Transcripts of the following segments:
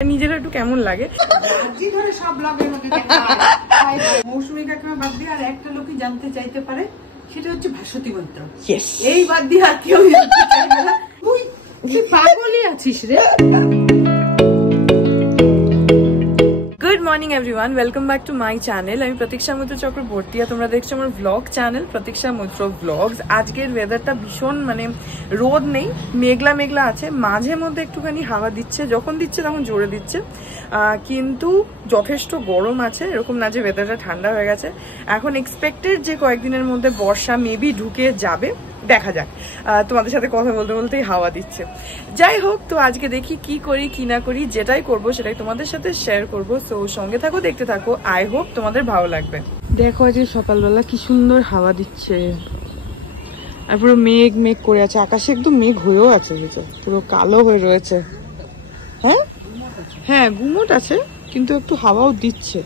নিজের একটু কেমন লাগে ধরে সব ব্লগের মধ্যে মৌসুমী কাকিমা বাদ দিয়ে আর একটা লোকই জানতে চাইতে পারে, সেটা হচ্ছে ভাস্বতী মৈত্র। এই বাদ দিয়ে আর কেউ জানতে চাইবে না। তুই পাগলই আছিস রে। Good morning everyone, welcome back to my channel. আমি প্রতীক্ষা মৈত্র চক্রবর্তী, তোমরা দেখছো আমার ব্লগ চ্যানেল প্রতীক্ষা মৈত্র ব্লগস। আজকের ওয়েদারটা ভীষণ রোদ নেই, মেঘলা মেঘলা আছে, মাঝে মধ্যে একটুখানি হাওয়া দিচ্ছে, যখন দিচ্ছে তখন জোরে দিচ্ছে, কিন্তু যথেষ্ট গরম আছে। এরকম না যে ওয়েদারটা ঠান্ডা হয়ে গেছে। এখন এক্সপেক্টেড যে কয়েকদিনের মধ্যে বর্ষা মেবি ঢুকে যাবে, দেখা যাক। তোমাদের সাথে কথা বলতে বলতেই হাওয়া দিচ্ছে। যাই হোক, তো আজকে দেখি কি করি কি না করি, যেটাই করব সেটাই তোমাদের সাথে শেয়ার করবো। তো সঙ্গে থাকো, দেখতে থাকো, আই হোপ তোমাদের ভালো লাগবে। দেখো আজকে সকালবেলা কি সুন্দর হাওয়া দিচ্ছে, আর পুরো মেঘ মেঘ করে আছে, আকাশে একদম মেঘ হয়েও আছে, পুরো কালো হয়ে রয়েছে। হ্যাঁ হ্যাঁ, গুমট আছে, কিন্তু একটু হাওয়াও দিচ্ছে।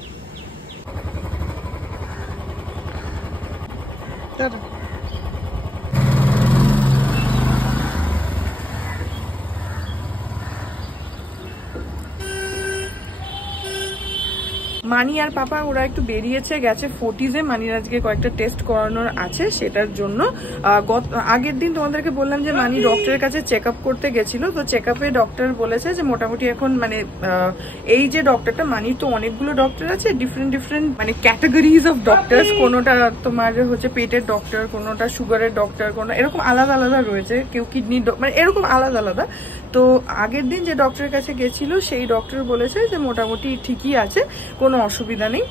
মানি আর পাপা ওরা একটু বেরিয়েছে, গেছে ফোর্টিজে। মানির আজকে কয়েকটা টেস্ট করানোর আছে, সেটার জন্য আগের দিন তোমাদেরকে বললাম যে মানি ডক্টরের কাছে চেক আপ করতে গেছিল। তো চেক আপে ডক্টর বলেছে যে মোটামুটি এখন এই যে ডক্টরটা, মানির তো অনেকগুলো ডক্টর আছে, different different categories of doctors. কোনোটা তোমার হচ্ছে পেটের ডক্টর, কোনোটা সুগারের ডক্টর, কোনো এরকম আলাদা আলাদা রয়েছে, কেউ কিডনি এরকম আলাদা আলাদা। তো আগের দিন যে ডক্টরের কাছে গেছিল সেই ডক্টর বলেছে যে মোটামুটি ঠিকই আছে, কোনো অসুবিধা নেই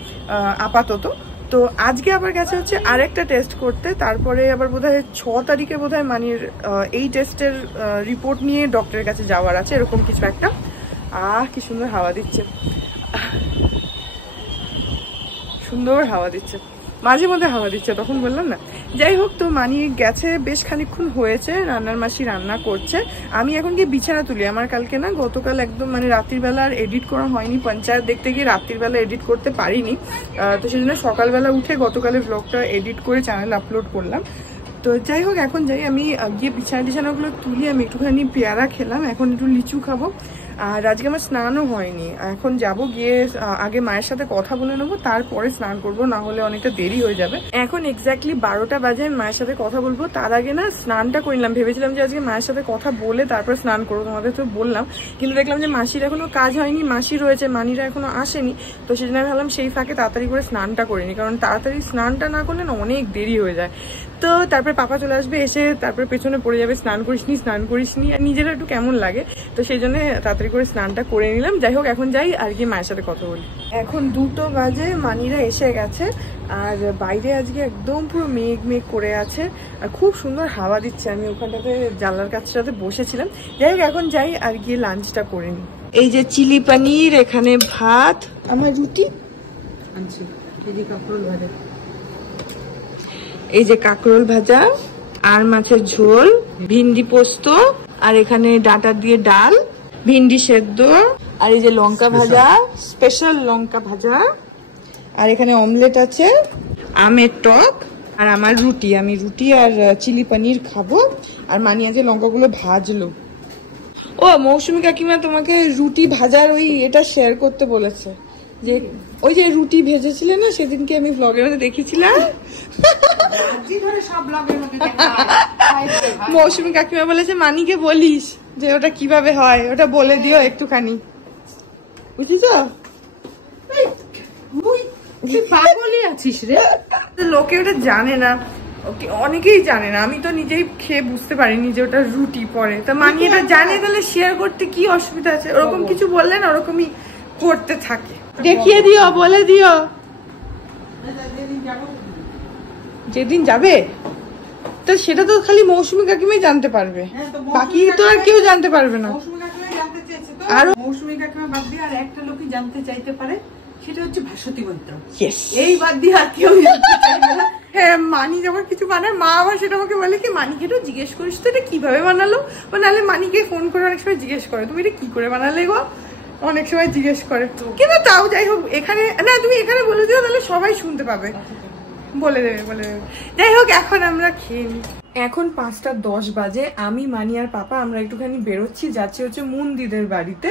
আপাতত। তো আজকে আবার গেছে হচ্ছে আরেকটা টেস্ট করতে, তারপরে আবার বোধহয় 6 তারিখে বোধহয় মানির এই টেস্টের রিপোর্ট নিয়ে ডক্টরের কাছে যাওয়ার আছে, এরকম কিছু একটা। কি সুন্দর হাওয়া দিচ্ছে, সুন্দর হাওয়া দিচ্ছে, মাঝে মধ্যে হাওয়া দিচ্ছে, তখন বললাম না। যাই হোক, তো মানি গেছে, বেশ খানিকক্ষণ হয়েছে, রান্নার মাসি রান্না করছে। আমি এখন গিয়ে বিছানা তুলি। আমার কালকে না, গতকাল একদম রাত্রির বেলা আর এডিট করা হয়নি, পঞ্চায়েত দেখতে গিয়ে রাত্রির বেলা এডিট করতে পারিনি। তো সেই জন্য সকালবেলা উঠে গতকালের ব্লগটা এডিট করে চ্যানেলে আপলোড করলাম। তো যাই হোক, এখন যাই আমি গিয়ে বিছানাগুলো তুলি। আমি একটুখানি পেয়ারা খেলাম, এখন একটু লিচু খাবো। আর আজকে আমার স্নানও হয়নি, এখন যাব, গিয়ে আগে মায়ের সাথে কথা বলে নেবো, তারপরে স্নান করবো, না হলে অনেকটা দেরি হয়ে যাবে। এখন এক্স্যাক্টলি 12টা বাজে, মায়ের সাথে কথা বলবো, তার আগে না স্নানটা করে নিলাম। ভেবেছিলাম যে আজকে মায়ের সাথে কথা বলে তারপর স্নান করবো, তোমাদের তো বললাম, কিন্তু দেখলাম যে মাসির এখনো কাজ হয়নি, মাসি রয়েছে, মানিরা এখনো আসেনি। তো সেই জন্য ভাবলাম সেই ফাঁকে তাড়াতাড়ি করে স্নানটা করিনি, কারণ তাড়াতাড়ি স্নানটা না করলে না অনেক দেরি হয়ে যায়। তো তারপরে পাপা চলে আসবে, এসে তারপরে পেছনে পড়ে যাবে, স্নান করিসনি, আর নিজেরা একটু কেমন লাগে। তো সেই জন্য তাড়াতাড়ি করে স্নানটা করে নিলাম। যাই হোক, এখন যাই আর কি মায়ের সাথে কথা বলি। এখন 2টো বাজে, মানিরা এসে গেছে, আর বাইরে আজকে একদম পুরো মেঘ মেঘ করে আছে, আর খুব সুন্দর হাওয়া দিচ্ছে। আমি ওখানটাতে জানলার কাছটাতে বসেছিলাম। যাই হোক, এখন যাই আর গিয়ে লাঞ্চটা করে নিই। এই যে চিলি পনির, এখানে ভাত, আমার রুটি আনছি, দিদি কাপড় ভাজা, এই যে কাঁকরোল ভাজা, আর মাছের ঝোল, ভিন্ডি পোস্ত, আর এখানে ডাঁটা দিয়ে ডাল, ভিন্ডি সেদ্ধ, আর এই যে লঙ্কা ভাজা, স্পেশাল লঙ্কা ভাজা, আর এখানে অমলেট আছে, আমের টক, আর আমার রুটি। আমি রুটি আর চিলি পনির খাবো। আর মানি আজকে লঙ্কাগুলো ভাজলো। ও মৌসুমী কাকিমা তোমাকে রুটি ভাজার এটা শেয়ার করতে বলেছে, যে ওই যে রুটি ভেজেছিলে না সেদিনকে, আমি ব্লগের মধ্যে দেখেছিলাম। মৌসুমী কাকিমা বলেছে মানিকে বলিস যে ওটা কিভাবে হয়, ওটা বলে দিও একটুখানি, বুঝিস? পাগলই আছিস রে। লোকে ওটা জানে না, অনেকেই জানে না, আমি তো নিজেই খেয়ে বুঝতে পারিনি যে ওটা রুটি পরে। তা মানি এটা জানে, তাহলে শেয়ার করতে কি অসুবিধা আছে? ওরকম কিছু বললে না, ওরকমই করতে থাকে। দেখিয়ে দিও, বলে দিও। যেদিন যাবে তো সেটা তো খালি মৌসুমী কাকিমাই জানতে পারবে, বাকি তো আর কেউ জানতে পারবে না। আর মৌসুমী কাকিমা বাদ দিয়ে আর একটা লোকই জানতে চাইতে পারে, সেটা হচ্ছে ভাস্বতী মৈত্র। এই বাদ দিয়ে আর কেউ জানতে চাইবে না। হ্যাঁ, মানি যখন কিছু বানায়, মা আবার সেটা আমাকে বলে কি, মানিকে একটু জিজ্ঞেস করিস তো এটা কিভাবে বানালো, বা নাহলে মানিকে ফোন করে অনেক সময় জিজ্ঞেস করে তুমি এটা কি করে বানালে গো, অনেক সময় জিজ্ঞেস করে। কিন্তু তাও যাই হোক, এখানে না, তুমি এখানে বলে দিও, তাহলে সবাই শুনতে পাবে, বলে দেবে। যাই হোক, এখন আমরা খেয়ে নিই। এখন 5:10 বাজে। আমি মানি আর পাপা আমরা একটুখানি বেরোচ্ছি, যাচ্ছি হচ্ছে মুন্দিদের বাড়িতে।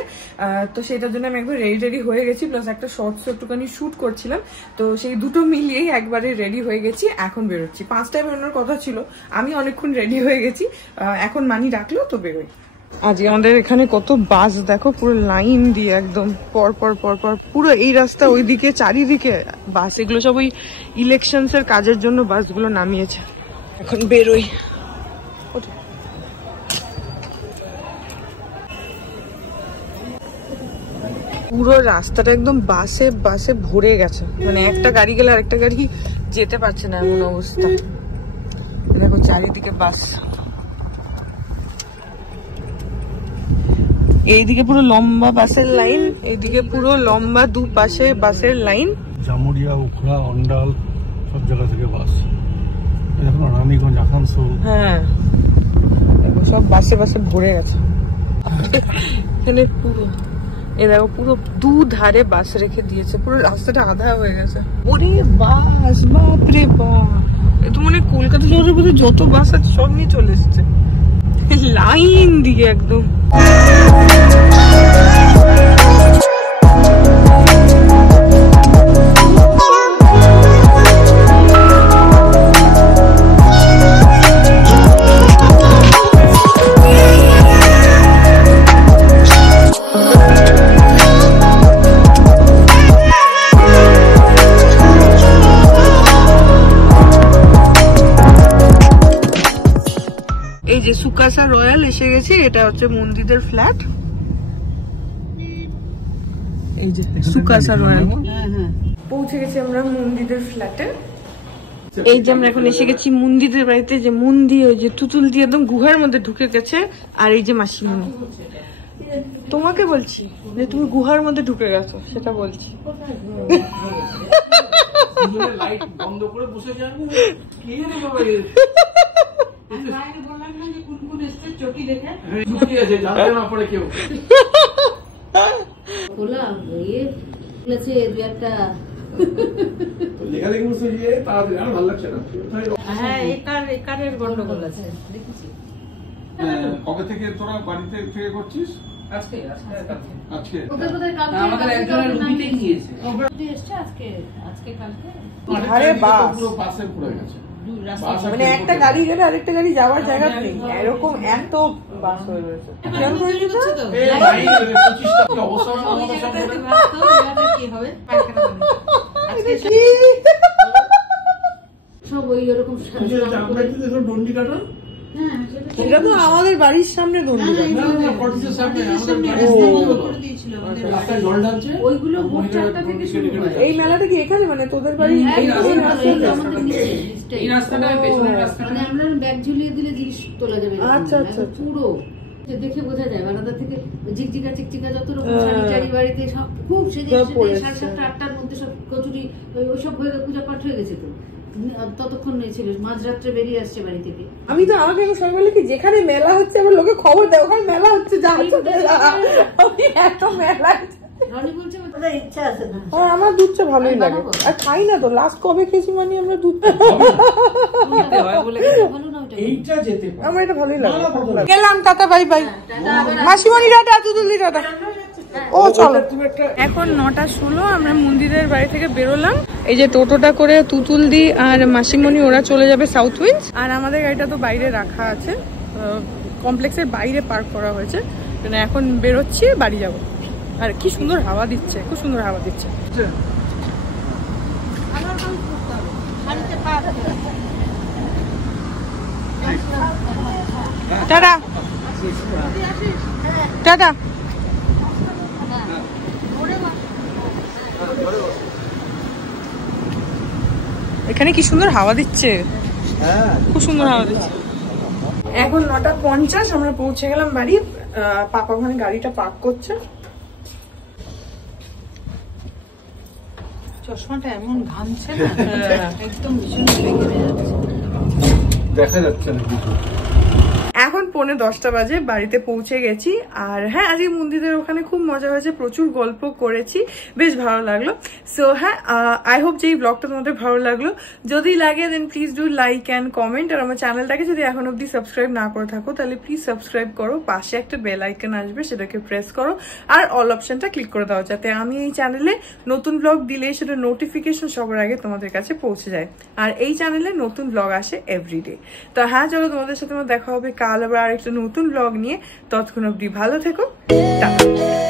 তো সেটার জন্য আমি একবার রেডি হয়ে গেছি, প্লাস একটা শর্টস একটুখানি শুট করছিলাম। তো সেই দুটো মিলিয়েই একবারে রেডি হয়ে গেছি, এখন বেরোচ্ছি। 5টায় বেরোনোর কথা ছিল, আমি অনেকক্ষণ রেডি হয়ে গেছি। এখন মানি ডাকলো তো বেরোই। আজকে আমাদের এখানে কত বাস দেখো, পুরো লাইন দিয়ে একদম পর পর পর পর পুরো এই রাস্তা ওইদিকে চারিদিকে বাস। এগুলো সব ওই ইলেকশনস এর কাজের জন্য বাসগুলো নামিয়েছে। এখন বেরোই। পুরো রাস্তাটা একদম বাসে বাসে ভরে গেছে, মানে একটা গাড়ি গেলে আরেকটা গাড়ি যেতে পারছে না, এমন অবস্থা। দেখো চারিদিকে বাস। এইদিকে পুরো লম্বা বাসের লাইন, এইদিকে পুরো লম্বা দুপাশে বাসের লাইন। জামুরিয়া, উখড়া, অন্ডাল সব জায়গা থেকে বাস। এখন রানীগঞ্জ, আসানসোল, হ্যাঁ সব বাসে বাসে ভরে গেছে এখানে পুরো। এ দেখো পুরো দুধারে বাস রেখে দিয়েছে, পুরো রাস্তাটা আধা হয়ে গেছে। ওরে বাস, বাপরে বাপ! এ তো মানে কলকাতা শহরের মধ্যে যত বাস আছে সব নিয়ে চলে এসছে লাইন দিয়ে একদম। এই যে সুকাসা রয়্যাল এসে গেছে, এটা হচ্ছে মন্দিরের ফ্ল্যাট। এই যে সুকাসা রয়্যাল পৌঁছে গেছি আমরা মন্দিরের ফ্ল্যাটে। এই যে আমরা এখন এসে গেছি মন্দিরের বাড়িতে। যে মন্দির ওই যে তুতুল দিয়ে একদম গুহার মধ্যে ঢুকে গেছে। আর এই যে মাসিমণি, তোমাকে বলছি যে তুমি গুহার মধ্যে ঢুকে গেছো, সেটা বলছি। লাইট বন্ধ করে বসে যাবে, কি জানি বাবা বললাম না যে কোন কোন এসছে চটি দেখে ঢুকে আছে, জানতে না পারে কেউ। খোলা ইয়ে আছে দু একটা লেখালেখি বসে গিয়ে তাড়াতাড়ি আর ভালো লাগছে না। হ্যাঁ একারের গন্ডগোল আছে দেখেছি। কবে থেকে তোরা বাড়িতে থেকে করছিস? আজকে ওদের বোধহয় কালকে আমাদের একজনের রুটিতেই নিয়েছে। এসছে আজকে কালকে। আরে বাস পুরো বাসে পড়ে গেছে, মানে একটা গাড়ি গেলে আরেকটা গাড়ি যাওয়ার জায়গা নেই, এরকম এত বাস হয়ে রয়েছে। খেয়াল করে নিতে কি হবে সব ওই এরকম ডন্ডি কাটা। এটা তো আমাদের বাড়ির সামনে ওইগুলো ভোর 4টা থেকে শুরু হয়। এই মেলাটা কি এখানে, মানে তোদের বাড়ি এই রাস্তাটা পেছনের রাস্তাটা, মানে আমরা ব্যাগ ঝুলিয়ে দিলে জিনিস তোলা যাবে। আচ্ছা আচ্ছা পুরো দেখে বোঝা যায় বারান্দা থেকে ঝিকঝিকা চিকচিকা যত রকম শাড়ি বাড়িতে সব খুব সেজে 7:30 8টার মধ্যে সব কচুরি ওইসব হয়ে পূজা পাঠ হয়ে গেছে। তো ততক্ষণ নেই ছিল, মাঝরাত্রে বেরিয়ে আসছে বাড়ি থেকে। আমি তো আমাকে সবাই বলে কি যেখানে মেলা হচ্ছে আমার লোকে খবর দেয় ওখানে মেলা হচ্ছে, যা এত মেলা। রনি বলছে ইচ্ছা আছে না, আমার দুধ চা ভালোই লাগে, আর খাই না তো। লাস্ট কবে খেয়েছি মানে আমরা দুধ আমার এটা ভালোই লাগে। গেলাম, টাটা, বাই বাই। মাসিমণি টাটা, তুতুলি টাটা। ও চলো। এখন 9:16, আমরা মন্দিরের বাড়ি থেকে বেরোলাম। এই যে টোটোটা করে তুতুলদি আর মাসিমণি ওরা চলে যাবে সাউথ উইন্ডস, আর আমাদের গাড়িটা তো বাইরে রাখা আছে, কমপ্লেক্সের বাইরে পার্ক করা হয়েছে। এখন বেরোচ্ছি, বাড়ি যাব। আর কি সুন্দর হাওয়া দিচ্ছে, খুব সুন্দর হাওয়া দিচ্ছে। Tata tata. এখানে কি সুন্দর হাওয়া দিচ্ছে, খুব সুন্দর হাওয়া দিচ্ছে। এখন 9:50, আমরা পৌঁছে গেলাম বাড়ি। পাপা ওখানে গাড়িটা পার্ক করছে। চশমাটা এমন ঘামছে না, একদম ভীষণ লেগে যাচ্ছে, দেখা যাচ্ছে না কিছু। এখন 9:45 বাজে, বাড়িতে পৌঁছে গেছি। আর হ্যাঁ, আজকে মন্দিরের ওখানে খুব মজা হয়েছে, প্রচুর গল্প করেছি, বেশ ভালো লাগলো। সো হ্যাঁ, আই হোপ যে এই ব্লগটা তোমাদের ভালো লাগলো। যদি লাগে then please do like and comment. আর আমার চ্যানেলটাকে যদি এখন অব্দি সাবস্ক্রাইব না করে থাকো তাহলে প্লিজ সাবস্ক্রাইব করো, পাশে একটা বেল আইকন আসবে সেটাকে প্রেস করো, আর অল অপশনটা ক্লিক করে দাও, যাতে আমি এই চ্যানেলে নতুন ব্লগ দিলেই সেটা নোটিফিকেশন সবার আগে তোমাদের কাছে পৌঁছে যায়। আর এই চ্যানেলে নতুন ব্লগ আসে এভরিডে। তো হ্যাঁ, চলো তোমাদের সাথে আমার দেখা হবে কাল আবার আরেকটা নতুন ব্লগ নিয়ে। ততক্ষণ অব্দি ভালো থেকো, টাটা।